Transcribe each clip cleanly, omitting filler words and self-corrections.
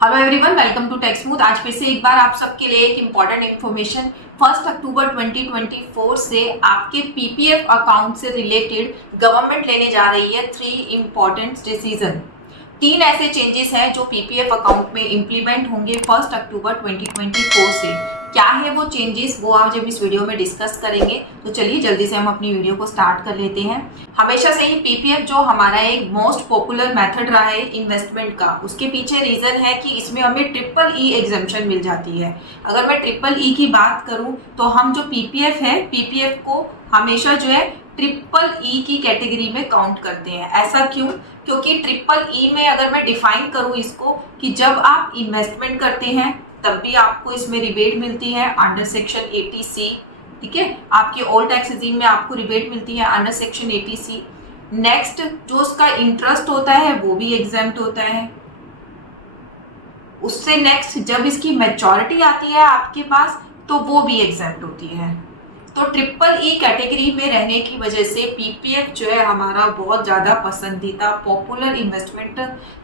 Hello everyone, welcome to Tech Smooth. आज फिर से एक बार आप सबके लिए एक इम्पॉर्टेंट इन्फॉर्मेशन 1 अक्टूबर 2024 से आपके पीपीएफ अकाउंट से रिलेटेड गवर्नमेंट लेने जा रही है 3 इम्पॉर्टेंट डिसीजन। 3 ऐसे चेंजेस हैं जो पीपीएफ अकाउंट में इम्प्लीमेंट होंगे 1 अक्टूबर 2024 से। क्या है वो चेंजेस, वो आज हम इस वीडियो में डिस्कस करेंगे। तो चलिए जल्दी से हम अपनी वीडियो को स्टार्ट कर लेते हैं। हमेशा से ही पीपीएफ जो हमारा एक मोस्ट पॉपुलर मेथड रहा है इन्वेस्टमेंट का, उसके पीछे रीजन है कि इसमें हमें ट्रिपल ई एग्जेम्पशन मिल जाती है। अगर मैं ट्रिपल ई की बात करूं तो हम जो पीपीएफ है, पीपीएफ को हमेशा जो है ट्रिपल ई की कैटेगरी में काउंट करते हैं। ऐसा क्यों? क्योंकि ट्रिपल ई में अगर मैं डिफाइन करूं इसको कि जब आप इन्वेस्टमेंट करते हैं तब भी आपको इसमें रिबेट मिलती है अंडर सेक्शन 80C। ठीक है, आपके ओल्ड टैक्स रिजीम में आपको रिबेट मिलती है अंडर सेक्शन 80C। नेक्स्ट, जो उसका इंटरेस्ट होता है वो भी एग्जेम्प्ट होता है। उससे नेक्स्ट, जब इसकी मैच्योरिटी आती है आपके पास तो वो भी एग्जेम्प्ट होती है। तो ट्रिपल ई कैटेगरी में रहने की वजह से पीपीएफ जो है हमारा बहुत ज़्यादा पसंदीदा पॉपुलर इन्वेस्टमेंट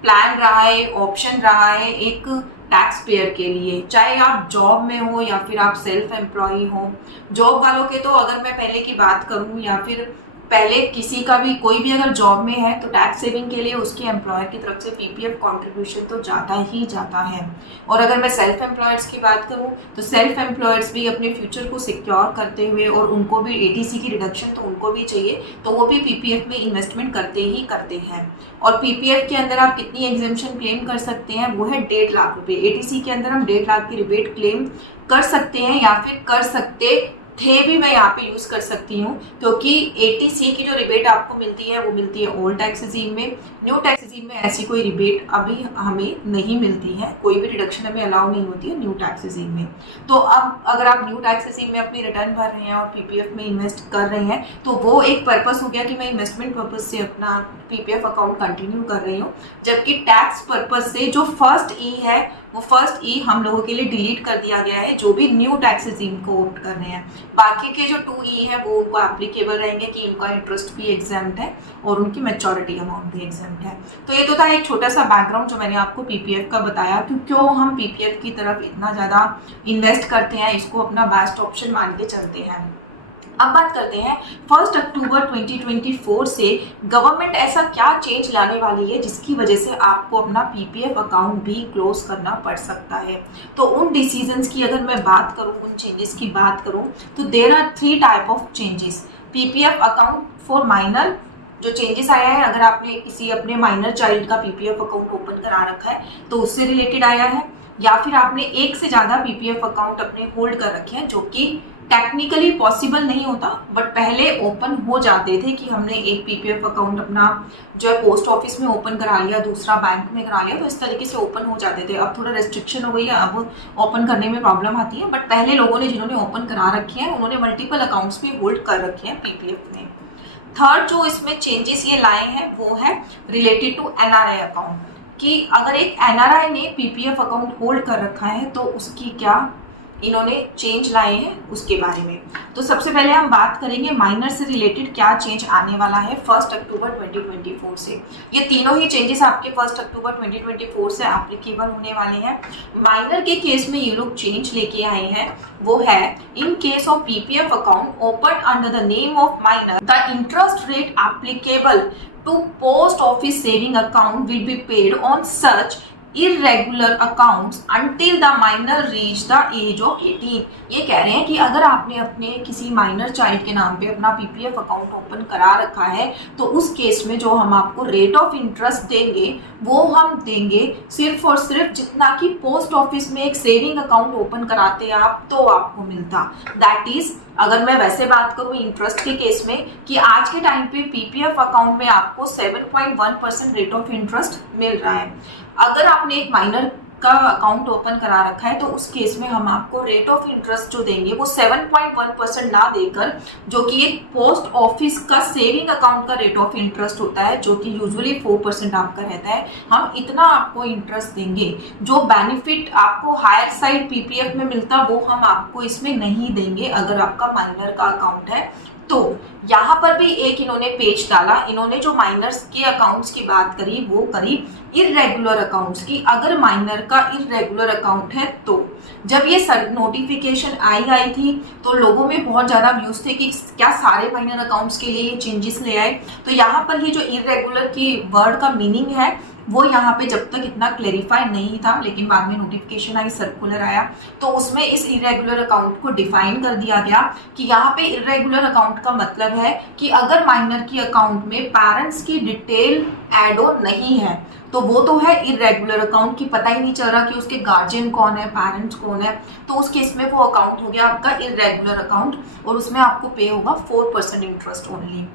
प्लान रहा है, ऑप्शन रहा है एक टैक्स पेयर के लिए। चाहे आप जॉब में हो या फिर आप सेल्फ एम्प्लॉय हो। जॉब वालों के तो अगर मैं पहले की बात करूं या फिर पहले किसी का भी कोई भी अगर जॉब में है तो टैक्स सेविंग के लिए उसके एम्प्लॉयर की तरफ से पीपीएफ कंट्रीब्यूशन तो जाता ही जाता है। और अगर मैं सेल्फ एम्प्लॉयर्स की बात करूं तो सेल्फ एम्प्लॉयर्स भी अपने फ्यूचर को सिक्योर करते हुए और उनको भी एटीसी की रिडक्शन तो उनको भी चाहिए, तो वो भी पीपीएफ में इन्वेस्टमेंट करते ही करते हैं। और पीपीएफ के अंदर आप कितनी एग्जेम्पशन क्लेम कर सकते हैं, वो है 1.5 लाख रुपये। एटीसी के अंदर हम 1.5 लाख की रिबेट क्लेम कर सकते हैं या फिर कर सकते थे भी, मैं यहाँ पे यूज कर सकती हूँ, क्योंकि 80C की जो रिबेट आपको मिलती है वो मिलती है ओल्ड टैक्स रिजीम में। न्यू टैक्स रिजीम में ऐसी कोई रिबेट अभी हमें नहीं मिलती है, कोई भी रिडक्शन हमें अलाउ नहीं होती है न्यू टैक्स रिजीम में। तो अब अगर आप न्यू टैक्स रिजीम में अपनी रिटर्न भर रहे हैं और पीपीएफ में इन्वेस्ट कर रहे हैं तो वो एक पर्पस हो गया कि मैं इन्वेस्टमेंट पर्पज से अपना पीपीएफ अकाउंट कंटिन्यू कर रही हूँ। जबकि टैक्स पर्पज से जो फर्स्ट ई है वो फर्स्ट ई हम लोगों के लिए डिलीट कर दिया गया है, जो भी न्यू टैक्स रिजीम को ऑप्ट कर रहे हैं। बाकी के जो 2E है वो उनको एप्लीकेबल रहेंगे कि इनका इंटरेस्ट भी एग्जाम्प्ट है और उनकी मैच्योरिटी अमाउंट भी एग्जाम्प्ट है। तो ये तो था एक छोटा सा बैकग्राउंड जो मैंने आपको पीपीएफ का बताया कि क्यों हम पीपीएफ की तरफ इतना ज़्यादा इन्वेस्ट करते हैं, इसको अपना बेस्ट ऑप्शन मान के चलते हैं। अब बात करते हैं 1 अक्टूबर 2024 से गवर्नमेंट ऐसा क्या चेंज लाने वाली है जिसकी वजह से आपको अपना पीपीएफ अकाउंट भी क्लोज करना पड़ सकता है। तो उन डिसीजंस की अगर मैं बात करूं, उन चेंजेस की बात करूं तो there are 3 type of changes. PPF account for minor जो चेंजेस आया है, अगर आपने किसी अपने माइनर चाइल्ड का पीपीएफ अकाउंट ओपन करा रखा है तो उससे रिलेटेड आया है, या फिर आपने एक से ज़्यादा पीपीएफ अकाउंट अपने होल्ड कर रखे हैं, जो कि टेक्निकली पॉसिबल नहीं होता बट पहले ओपन हो जाते थे कि हमने एक पीपीएफ अकाउंट अपना जो है पोस्ट ऑफिस में ओपन करा लिया, दूसरा बैंक में करा लिया, तो इस तरीके से ओपन हो जाते थे। अब थोड़ा रेस्ट्रिक्शन हो गई है, अब ओपन करने में प्रॉब्लम आती है, बट पहले लोगों ने जिन्होंने ओपन करा रखे हैं उन्होंने मल्टीपल अकाउंट्स भी होल्ड कर रखे हैं पीपीएफ में। थर्ड जो इसमें चेंजेस ये लाए हैं वो है रिलेटेड टू एनआरआई अकाउंट, कि अगर एक एनआरआई ने पीपीएफ अकाउंट होल्ड कर रखा है तो उसकी क्या इन्होंने चेंज लाए हैं उसके बारे में। तो सबसे पहले हम बात करेंगे माइनर से रिलेटेड क्या चेंज आने वाला है 1 अक्टूबर 2024 से। ये तीनों ही चेंजेस आपके 1 अक्टूबर 2024 से एप्लीकेबल होने वाले हैं। माइनर के केस में ये लोग चेंज लेके आए हैं, वो है in case of PPF account open under the name of minor, the interest rate applicable to post office saving account will be paid on such irregular accounts until the minor reach the age of 18। ये कह रहे हैं कि अगर आपने अपने किसी minor child के नाम पे अपना पीपीएफ अकाउंट ओपन करा रखा है तो उस केस में जो हम आपको रेट ऑफ इंटरेस्ट देंगे वो हम देंगे सिर्फ और सिर्फ जितना कि पोस्ट ऑफिस में एक सेविंग अकाउंट ओपन कराते आप तो आपको मिलता। दैट इज, अगर मैं वैसे बात करूँ इंटरेस्ट के केस में, कि आज के टाइम पे पीपीएफ अकाउंट में आपको 7.1% रेट ऑफ इंटरेस्ट मिल रहा है। अगर आपने एक माइनर का अकाउंट ओपन करा रखा है तो उस केस में हम आपको रेट ऑफ इंटरेस्ट जो देंगे वो 7.1% ना देकर, जो कि एक पोस्ट ऑफिस का सेविंग अकाउंट का रेट ऑफ इंटरेस्ट होता है जो कि यूजुअली 4% आपका रहता है, हम इतना आपको इंटरेस्ट देंगे। जो बेनिफिट आपको हायर साइड पीपीएफ में मिलता वो हम आपको इसमें नहीं देंगे अगर आपका माइनर का अकाउंट है तो यहाँ पर भी एक इन्होंने पेज डाला, इन्होंने जो माइनर्स के अकाउंट्स की बात करी वो करी इर्रेगुलर अकाउंट्स की। अगर माइनर का इर्रेगुलर अकाउंट है तो जब ये नोटिफिकेशन आई थी तो लोगों में बहुत ज़्यादा व्यूज थे कि क्या सारे माइनर अकाउंट्स के लिए ये चेंजेस ले आए। तो यहाँ पर ये जो इर्रेगुलर की वर्ड का मीनिंग है वो यहाँ पे जब तक इतना क्लेरिफाई नहीं था, लेकिन बाद में नोटिफिकेशन आई, सर्कुलर आया, तो उसमें इस इरेगुलर अकाउंट को डिफाइन कर दिया गया कि यहाँ पे इरेगुलर अकाउंट का मतलब है कि अगर माइनर की अकाउंट में पेरेंट्स की डिटेल एड ऑन नहीं है तो वो तो है इरेगुलर अकाउंट की, पता ही नहीं चल रहा कि उसके गार्जियन कौन है, पेरेंट्स कौन है, तो उस केस में वो अकाउंट हो गया आपका इरेगुलर अकाउंट और उसमें आपको पे होगा 4% इंटरेस्ट ओनली।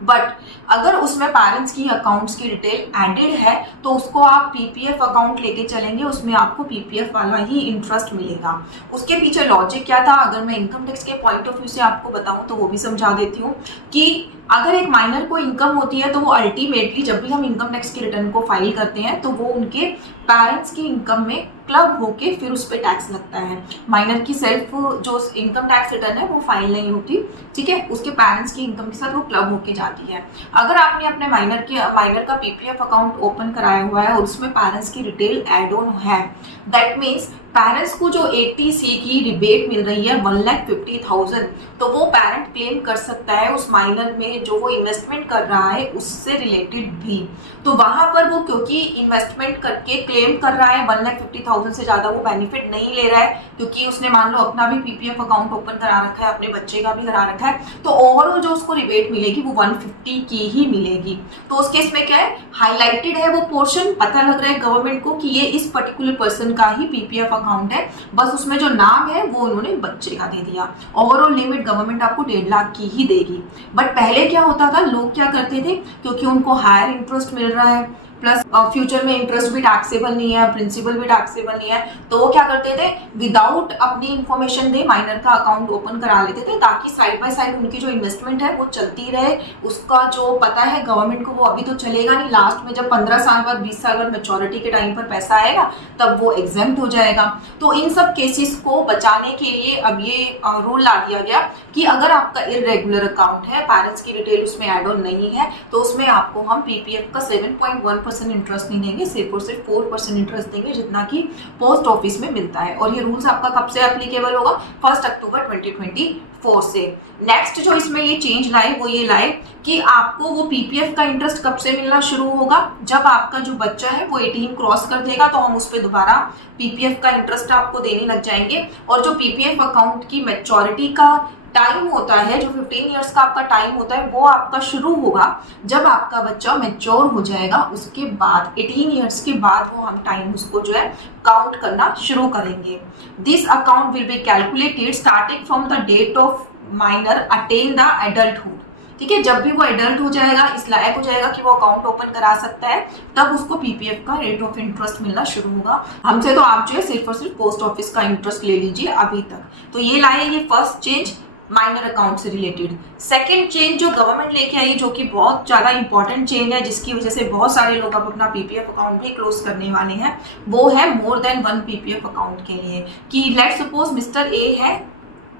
बट अगर उसमें पेरेंट्स की अकाउंट्स की डिटेल एडेड है तो उसको आप पीपीएफ अकाउंट लेके चलेंगे, उसमें आपको पीपीएफ वाला ही इंटरेस्ट मिलेगा। उसके पीछे लॉजिक क्या था, अगर मैं इनकम टैक्स के पॉइंट ऑफ व्यू से आपको बताऊं तो वो भी समझा देती हूँ कि अगर एक माइनर को इनकम होती है तो वो अल्टीमेटली जब भी हम इनकम टैक्स की रिटर्न को फाइल करते हैं तो वो उनके पेरेंट्स की इनकम में क्लब होके फिर उस पर टैक्स लगता है। माइनर की सेल्फ जो इनकम टैक्स रिटर्न है वो फाइल नहीं होती, ठीक है, उसके पेरेंट्स की इनकम के साथ वो क्लब होके जाती है। अगर आपने अपने माइनर का पीपीएफ अकाउंट ओपन कराया हुआ है और उसमें पेरेंट्स की डिटेल एड ऑन है, दैट मीन्स पेरेंट्स को जो 80C की रिबेट मिल रही है 1,50,000, तो वो पेरेंट क्लेम कर सकता है उस माइनर में जो वो इन्वेस्टमेंट कर रहा है उससे रिलेटेड भी। तो वहां पर वो क्योंकि इन्वेस्टमेंट करके क्लेम कर रहा है 1,50,000 से ज़्यादा वो बेनिफिट नहीं ले रहा है, क्योंकि उसने मान लो अपना भी पीपीएफ अकाउंट ओपन करा रखा है, अपने बच्चे का भी करा रखा है, तो ओवरऑल जो उसको रिबेट मिलेगी वो 150 की ही मिलेगी। तो उस केस में क्या है, हाईलाइटेड है वो पोर्शन, पता लग रहा है गवर्नमेंट को कि ये इस पर्टिकुलर पर्सन का ही पीपीएफ अकाउंट है, बस उसमें जो नाम है वो उन्होंने बच्चे का दे दिया। ओवरऑल लिमिट गवर्नमेंट आपको 1.5 लाख की ही देगी। बट पहले क्या होता था, लोग क्या करते थे, क्योंकि उनको हायर इंटरेस्ट मिल रहा है प्लस फ्यूचर में इंटरेस्ट भी टैक्सेबल नहीं है, प्रिंसिपल भी टैक्सेबल नहीं है, तो वो क्या करते थे, विदाउट अपनी इंफॉर्मेशन दे माइनर का अकाउंट ओपन करा लेते थे, ताकि साइड बाय साइड उनकी जो इन्वेस्टमेंट है वो चलती रहे। उसका जो पता है गवर्नमेंट को वो अभी तो चलेगा नहीं, लास्ट में जब 15 साल बाद 20 साल बाद मैच्योरिटी के टाइम पर पैसा आएगा तब वो एग्जेम्प्ट हो जाएगा। तो इन सब केसेस को बचाने के लिए अब ये रूल ला दिया गया कि अगर आपका इरेगुलर अकाउंट है, पेरेंट्स की डिटेल उसमें एड ऑन नहीं है, तो उसमें आपको हम पीपीएफ का 7.1% इंटरेस्ट नहीं देंगे, सिर्फ और सिर्फ 4% इंटरेस्ट देंगे, जितना कि पोस्ट ऑफिस में मिलता है। और ये रूल्स आपका कब से एप्लीकेबल होगा, 1 अक्टूबर 2024 से। नेक्स्ट जो इसमें ये चेंज लाए वो ये लाए कि आपको वो पीपीएफ का इंटरेस्ट कब से मिलना शुरू होगा, जब आपका जो बच्चा है वो 18 क्रॉस कर देगा तो हम उस पर दोबारा पीपीएफ का इंटरेस्ट आपको देने लग जाएंगे। और जो पीपीएफ अकाउंट की मैच्योरिटी का टाइम होता है, जो 15 इयर्स का आपका टाइम होता है, वो आपका शुरू होगा जब आपका बच्चा मैच्योर हो जाएगा, उसके बाद 18 इयर्स के बाद वो हम टाइम उसको जो है काउंट करना शुरू करेंगे। This account will be calculated starting from the date of minor attain the adulthood, ठीक है, जब भी वो एडल्ट हो जाएगा, इस लायक हो जाएगा कि वो अकाउंट ओपन करा सकता है, तब उसको पीपीएफ का रेट ऑफ इंटरेस्ट मिलना शुरू होगा। हमसे तो आप जो है सिर्फ और सिर्फ पोस्ट ऑफिस का इंटरेस्ट ले लीजिए अभी तक। तो ये लाए ये फर्स्ट चेंज माइनर अकाउंट से रिलेटेड। सेकंड चेंज जो गवर्नमेंट लेके आई, जो कि बहुत ज़्यादा इंपॉर्टेंट चेंज है, जिसकी वजह से बहुत सारे लोग अब अपना पीपीएफ अकाउंट भी क्लोज करने वाले हैं, वो है मोर देन 1 पीपीएफ अकाउंट के लिए। कि लेट्स सपोज मिस्टर ए है,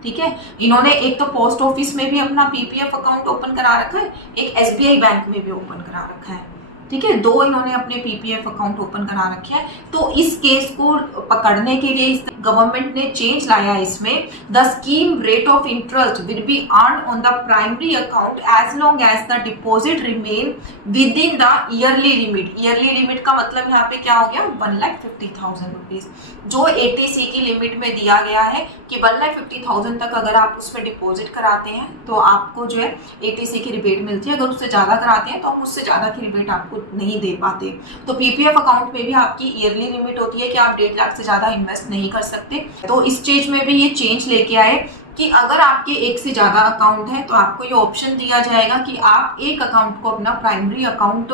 ठीक है, इन्होंने एक तो पोस्ट ऑफिस में भी अपना पीपीएफ अकाउंट ओपन करा रखा है, एक एसबीआई बैंक में भी ओपन करा रखा है, ठीक है, 2 इन्होंने अपने पीपीएफ अकाउंट ओपन करा रखे हैं। तो इस केस को पकड़ने के लिए गवर्नमेंट ने चेंज लाया इसमें, the scheme rate of interest will be earn on the primary account as long as the deposit remain within the yearly limit. Yearly limit का मतलब यहाँ पे क्या हो गया, 1,50,000 रुपीज, जो 80C की लिमिट में दिया गया है कि 1,50,000 तक अगर आप उसमें डिपॉजिट कराते हैं तो आपको जो है 80C की रिबेट मिलती है, अगर उससे ज़्यादा कराते हैं तो आप उससे ज़्यादा की रिबेट आपको नहीं दे पाते। तो पीपीएफ अकाउंट में भी आपकी ईयरली लिमिट होती है कि आप 1.5 लाख से ज्यादा इन्वेस्ट नहीं कर सकते। तो इस स्टेज में भी ये चेंज लेके आए कि अगर आपके एक से ज्यादा अकाउंट है तो आपको ये ऑप्शन दिया जाएगा कि आप एक अकाउंट को अपना प्राइमरी अकाउंट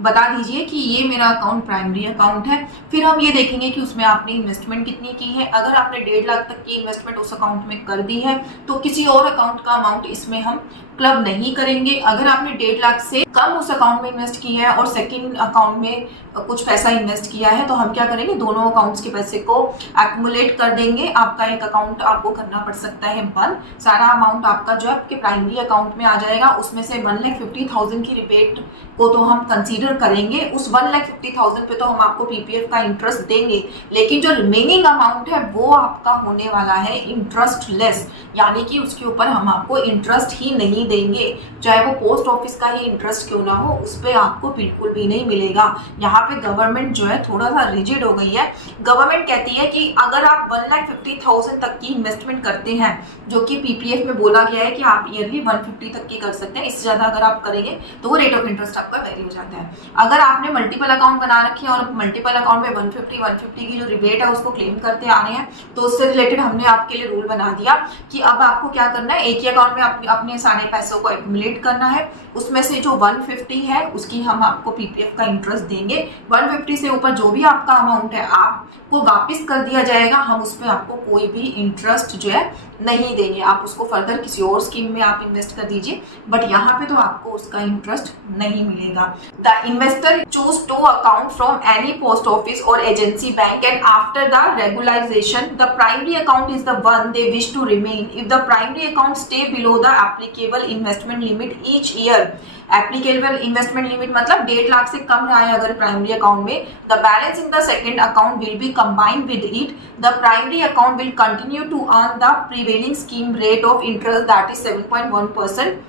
बता दीजिए कि ये मेरा अकाउंट प्राइमरी अकाउंट है। फिर हम ये देखेंगे कि उसमें आपने इन्वेस्टमेंट कितनी की है। अगर आपने 1.5 लाख तक की इन्वेस्टमेंट उस अकाउंट में कर दी है तो किसी और अकाउंट का अमाउंट इसमें हम क्लब नहीं करेंगे। अगर आपने 1.5 लाख से कम उस अकाउंट में इन्वेस्ट की है और सेकंड अकाउंट में कुछ पैसा इन्वेस्ट किया है, तो हम क्या करेंगे, दोनों अकाउंट्स के पैसे को एक्युमुलेट कर देंगे। आपका एक अकाउंट आपको करना पड़ सकता है बंद, सारा अमाउंट आपका जो है आपके प्राइमरी अकाउंट में आ जाएगा। उसमें से 1,50,000 की रिबेट को तो हम कंसीडर करेंगे, उस 1,50,000 पे तो हम आपको पीपीएफ का इंटरेस्ट देंगे, लेकिन जो रिमेनिंग अमाउंट है वो आपका होने वाला है इंटरेस्ट लेस, यानी कि उसके ऊपर हम आपको इंटरेस्ट ही नहीं देंगे, चाहे वो पोस्ट ऑफिस का ही इंटरेस्ट क्यों ना हो, उस पर आपको बिल्कुल भी नहीं मिलेगा। यहाँ पे गवर्नमेंट जो है थोड़ा सा रिजिड हो गई है। गवर्नमेंट कहती है कि अगर आप 1,50,000 तक की इन्वेस्टमेंट करते हैं, जो कि पीपीएफ में बोला गया है कि आप ईयरली 150 तक की कर सकते हैं, इससे ज्यादा अगर आप करेंगे तो वो रेट ऑफ इंटरेस्ट आपका वेरी हो जाता है। अगर आपने मल्टीपल अकाउंट बना रखे हैं और मल्टीपल अकाउंट में 150 की जो रिबेट है उसको क्लेम करते आ रहे हैं, तो उससे रिलेटेड हमने आपके लिए रूल बना दिया कि अब आपको क्या करना है, एक ही अकाउंट में अपने सारे पैसों को एक्युमुलेट करना है। उसमें से जो 150 है उसकी हम आपको पीपीएफ का इंटरेस्ट देंगे। 150 से ऊपर जो भी आपका अमाउंट है आपको वापस कर दिया जाएगा, हम उस पर आपको कोई भी इंटरेस्ट जो है नहीं देंगे। आप उसको फर्दर किसी और स्कीम में आप इन्वेस्ट कर दीजिए, बट यहाँ पे तो आपको उसका इंटरेस्ट नहीं मिलेगा। The investor choose to account from any post office और agency bank and after the regularisation the primary account is the one they wish to remain if the primary account stay below the applicable investment limit each year. Applicable investment limit मतलब 1.5 लाख से कम रहा है अगर primary account में, the balance in the second account will be combined with it, the primary account will continue to earn the prevailing scheme rate of interest that is 7.1%।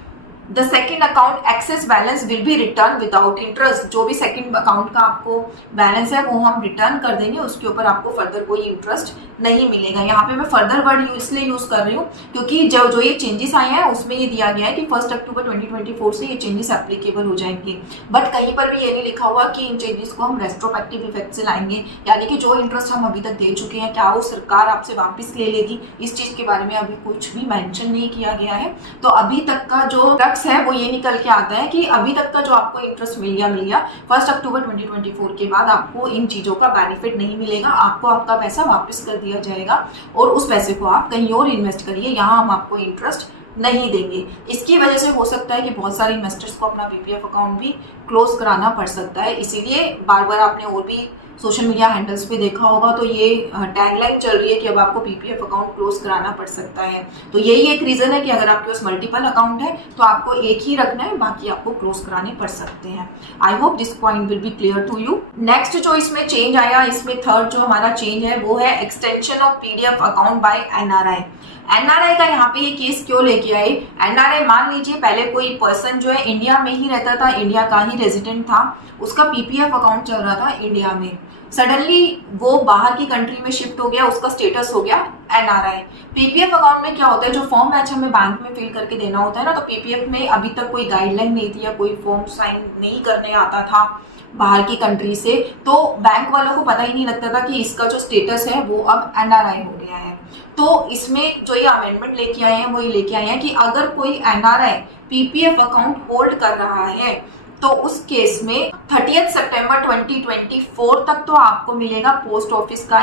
The second account excess balance will be return without interest. जो भी second account का आपको balance है वो हम return कर देंगे, उसके ऊपर आपको फर्दर कोई इंटरेस्ट नहीं मिलेगा। यहाँ पे मैं फर्दर वर्ड इसलिए यूज कर रही हूँ क्योंकि जो ये चेंजेस आए हैं उसमें ये दिया गया है कि 1 अक्टूबर 2024 से ये चेंजेस एप्लीकेबल हो जाएंगे, बट कहीं पर भी ये नहीं लिखा हुआ कि इन चेंजेस को हम रेट्रोस्पेक्टिव इफेक्ट से लाएंगे, यानी कि जो इंटरेस्ट हम अभी तक दे चुके हैं क्या वो सरकार आपसे वापस ले लेगी, इस चीज के बारे में अभी कुछ भी मेंशन नहीं किया गया है। तो अभी तक का जो है वो ये निकल के आता है कि अभी तक का जो आपको इंटरेस्ट मिल गया 1 अक्टूबर 2024 के बाद आपको इन चीजों का बेनिफिट नहीं मिलेगा, आपको आपका पैसा वापस कर दिया जाएगा और उस पैसे को आप कहीं और इन्वेस्ट करिए, यहाँ हम आपको इंटरेस्ट नहीं देंगे। इसकी वजह से हो सकता है कि बहुत सारे इन्वेस्टर्स को अपना पीपीएफ अकाउंट भी क्लोज कराना पड़ सकता है, इसीलिए बार बार आपने और भी सोशल मीडिया हैंडल्स पे देखा होगा तो ये टैगलाइन चल रही है कि अब आपको पीपीएफ अकाउंट क्लोज कराना पड़ सकता है। तो यही एक रीजन है कि अगर आपके पास मल्टीपल अकाउंट है तो आपको एक ही रखना है, बाकी आपको क्लोज कराने पड़ सकते हैं। I hope this point will be clear to you. Next जो इसमें चेंज आया, इसमें थर्ड जो हमारा चेंज है वो है extension of PDF account by NRI. NRI का यहाँ पे ये केस क्यों लेके आए, एनआरआई मान लीजिए पहले कोई पर्सन जो है इंडिया में ही रहता था, इंडिया का ही रेजिडेंट था, उसका पीपीएफ अकाउंट चल रहा था इंडिया में, सडनली वो बाहर की कंट्री में शिफ्ट हो गया, उसका स्टेटस हो गया एनआरआई। पीपीएफ अकाउंट में क्या होता है, जो फॉर्म मैच हमें बैंक में फिल करके देना होता है ना, तो पीपीएफ में अभी तक कोई गाइडलाइन नहीं थी या कोई फॉर्म साइन नहीं करने आता था बाहर की कंट्री से, तो बैंक वालों को पता ही नहीं लगता था कि इसका जो स्टेटस है वो अब एनआरआई हो गया है। तो इसमें जो ये अमेंडमेंट लेके आए हैं वो ये लेके आए हैं कि अगर कोई एनआरआई पीपीएफ अकाउंट होल्ड कर रहा है तो उस केस में 30 सितंबर 2024 तक तो आपको मिलेगा पोस्ट ऑफिस का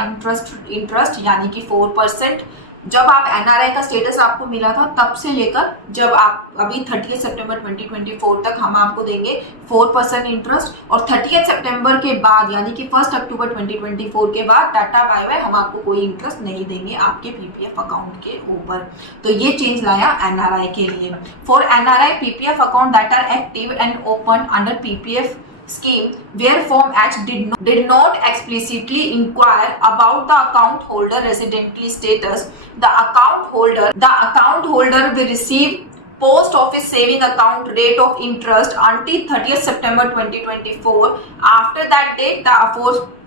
इंटरेस्ट यानी कि 4%। जब आप एनआरआई का स्टेटस आपको मिला था तब से लेकर जब आप अभी 30 सितंबर 2024 तक हम आपको देंगे 4% इंटरेस्ट, और 30 सितंबर के बाद यानी कि 1 अक्टूबर 2024 के बाद टाटा बाय बाय हम आपको कोई इंटरेस्ट नहीं देंगे आपके पीपीएफ अकाउंट के ऊपर। तो ये चेंज लाया एनआरआई के लिए। For NRI PPF account that are active and open under PPF scheme where Form H did not explicitly inquire about the account holder residently status, the account holder will receive post office saving account rate of interest until 30th September 2024. After that date the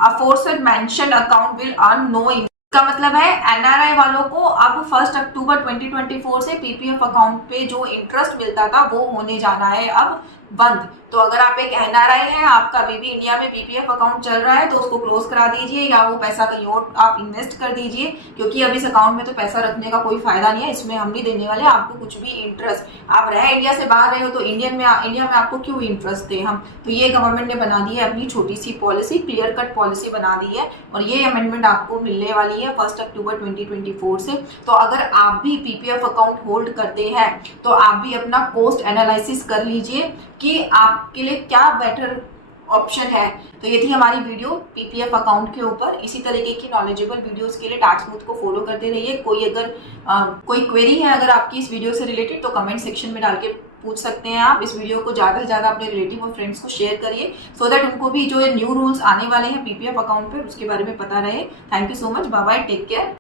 aforesaid mentioned account will earn no interest. का मतलब है NRI वालों को अब 1 अक्टूबर 2024 से PPF account पे जो interest मिलता था वो होने जाना है अब बंद। तो अगर आप एक एनआरआई हैं, आपका अभी भी इंडिया में पीपीएफ अकाउंट चल रहा है, तो उसको क्लोज करा दीजिए या वो पैसा कहीं और आप इन्वेस्ट कर दीजिए, क्योंकि अब इस अकाउंट में तो पैसा रखने का कोई फायदा नहीं है, इसमें हम नहीं देने वाले आपको कुछ भी इंटरेस्ट। आप रहे इंडिया से बाहर रहे हो तो इंडिया में आपको क्यों इंटरेस्ट दे हम। तो ये गवर्नमेंट ने बना दी है अपनी छोटी सी पॉलिसी, क्लियर कट पॉलिसी बना दी है, और ये अमेंडमेंट आपको मिलने वाली है 1 अक्टूबर 2024 से। तो अगर आप भी पीपीएफ अकाउंट होल्ड करते हैं तो आप भी अपना कोस्ट एनालिसिस कर लीजिए कि आपके लिए क्या बेटर ऑप्शन है। तो ये थी हमारी वीडियो पीपीएफ अकाउंट के ऊपर। इसी तरीके की नॉलेजेबल वीडियोस के लिए टैक्स स्मूथ को फॉलो करते रहिए। कोई क्वेरी है अगर आपकी इस वीडियो से रिलेटेड, तो कमेंट सेक्शन में डाल के पूछ सकते हैं आप। इस वीडियो को ज़्यादा से ज़्यादा अपने रिलेटिव और फ्रेंड्स को शेयर करिए, सो दैट उनको भी जो न्यू रूल्स आने वाले हैं पीपीएफ अकाउंट पे उसके बारे में पता रहे। Thank you so much, bye bye, take care.